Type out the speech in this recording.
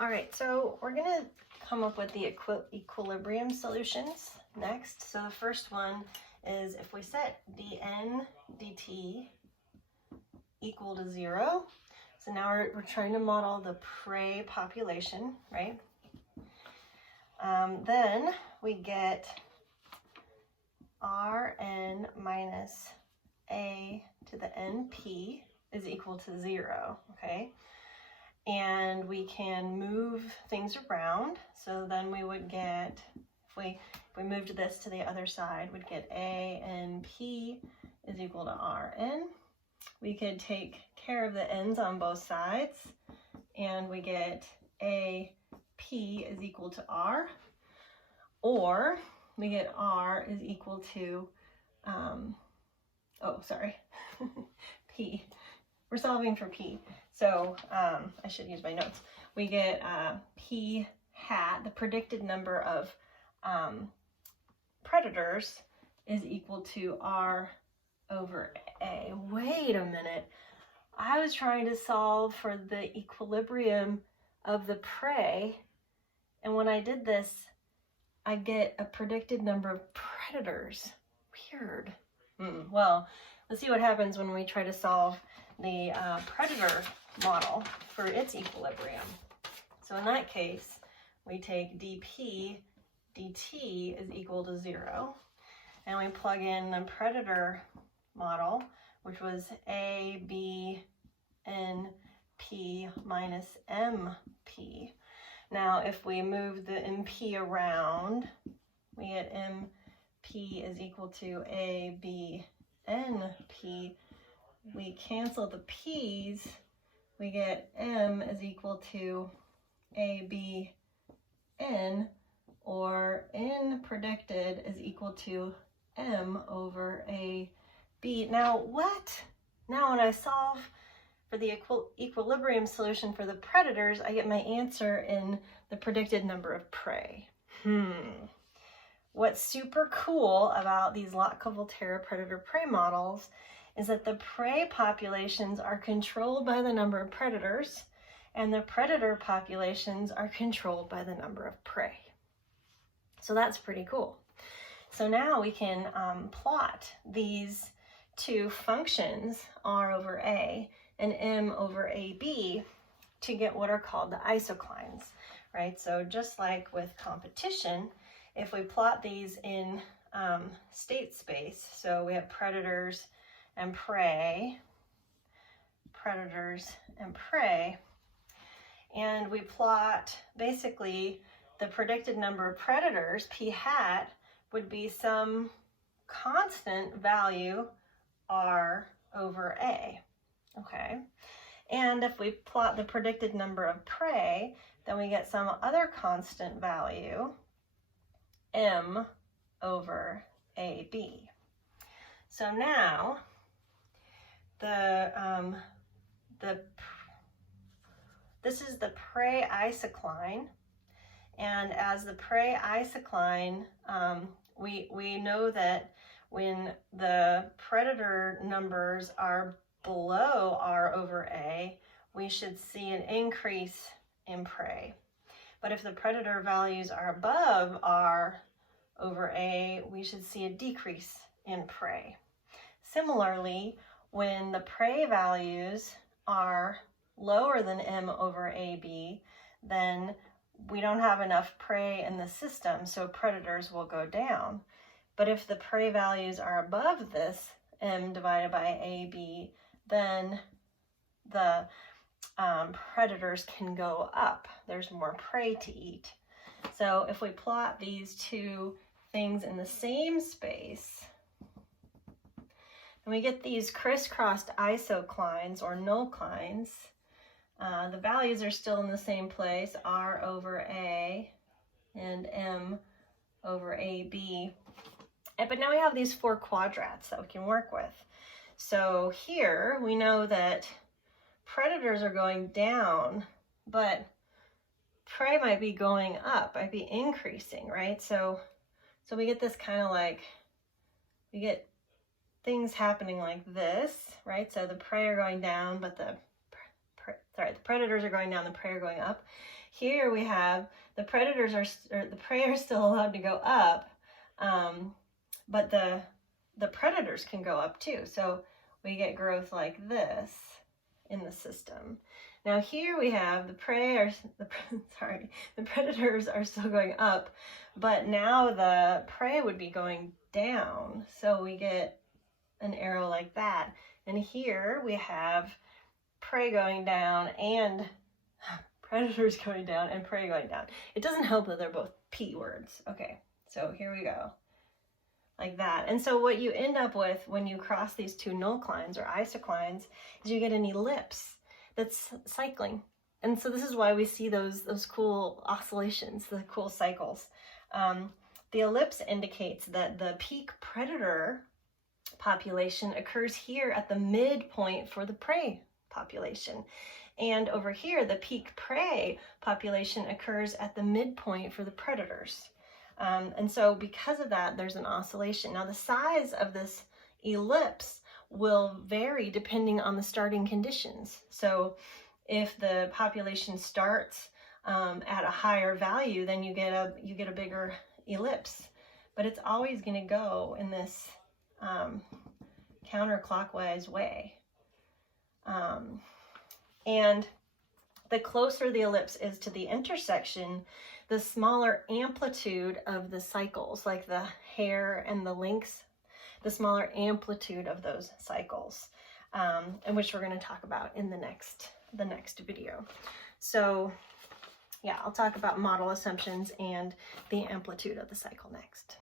All right, so we're gonna come up with the equilibrium solutions next. So the first one is if we set dn dt equal to 0. So now we're trying to model the prey population, right? Then we get Rn minus a to the np is equal to 0, okay? And we can move things around. So then we would get, if we moved this to the other side, we'd get a and p is equal to Rn. We could take care of the n's on both sides, and we get a p is equal to r, or we get r is equal to, p. We're solving for p. So I should use my notes. We get p hat, the predicted number of predators, is equal to r over a. Wait a minute. I was trying to solve for the equilibrium of the prey, and when I did this, I get a predicted number of predators. Weird. Well, let's see what happens when we try to solve the predator model for its equilibrium. So in that case, we take dp dt is equal to 0, and we plug in the predator model, which was a, b, n, p minus mp. Now, if we move the mp around, we get mp is equal to a, b, n, p. We cancel the p's, we get m is equal to a, b, n, or n predicted is equal to m over a, b. Now what? Now when I solve for the equilibrium solution for the predators, I get my answer in the predicted number of prey. What's super cool about these Lotka-Volterra predator-prey models is that the prey populations are controlled by the number of predators, and the predator populations are controlled by the number of prey. So that's pretty cool. So now we can plot these two functions, r over a and m over ab, to get what are called the isoclines, right? So just like with competition, if we plot these in state space, so we have predators and prey, and we plot basically the predicted number of predators, p hat, would be some constant value r over a, okay? And if we plot the predicted number of prey, then we get some other constant value, m over ab. So now this is the prey isocline, and as the prey isocline, we know that when the predator numbers are below r over a, we should see an increase in prey. But if the predator values are above r over a, we should see a decrease in prey. Similarly, when the prey values are lower than m over ab, then we don't have enough prey in the system, so predators will go down. But if the prey values are above this m divided by ab, then the predators can go up. There's more prey to eat. So if we plot these two things in the same space, and we get these crisscrossed isoclines or nullclines, the values are still in the same place, r over a and m over ab. But now we have these four quadrats that we can work with. So here we know that predators are going down, but prey might be going up, might be increasing, right? So we get this kind of like, we get things happening like this, right? So the prey are going down, but the sorry, the predators are going down, the prey are going up. Here we have the predators or the prey are still allowed to go up, but the predators can go up too. So we get growth like this in the system. Now here we have the predators are still going up, but now the prey would be going down. So we get an arrow like that. And here we have prey going down and predators going down and prey going down. It doesn't help that they're both P words. Okay, so here we go. Like that. And so what you end up with when you cross these two nullclines or isoclines is you get an ellipse that's cycling. And so this is why we see those cool oscillations, the cool cycles. The ellipse indicates that the peak predator population occurs here at the midpoint for the prey population. And over here, the peak prey population occurs at the midpoint for the predators. And so because of that, there's an oscillation. Now the size of this ellipse will vary depending on the starting conditions. So if the population starts at a higher value, then you get a bigger ellipse. But it's always going to go in this counterclockwise way. And the closer the ellipse is to the intersection, the smaller amplitude of the cycles, like the hair and the lynx, the smaller amplitude of those cycles, and which we're going to talk about in the next video. So yeah, I'll talk about model assumptions and the amplitude of the cycle next.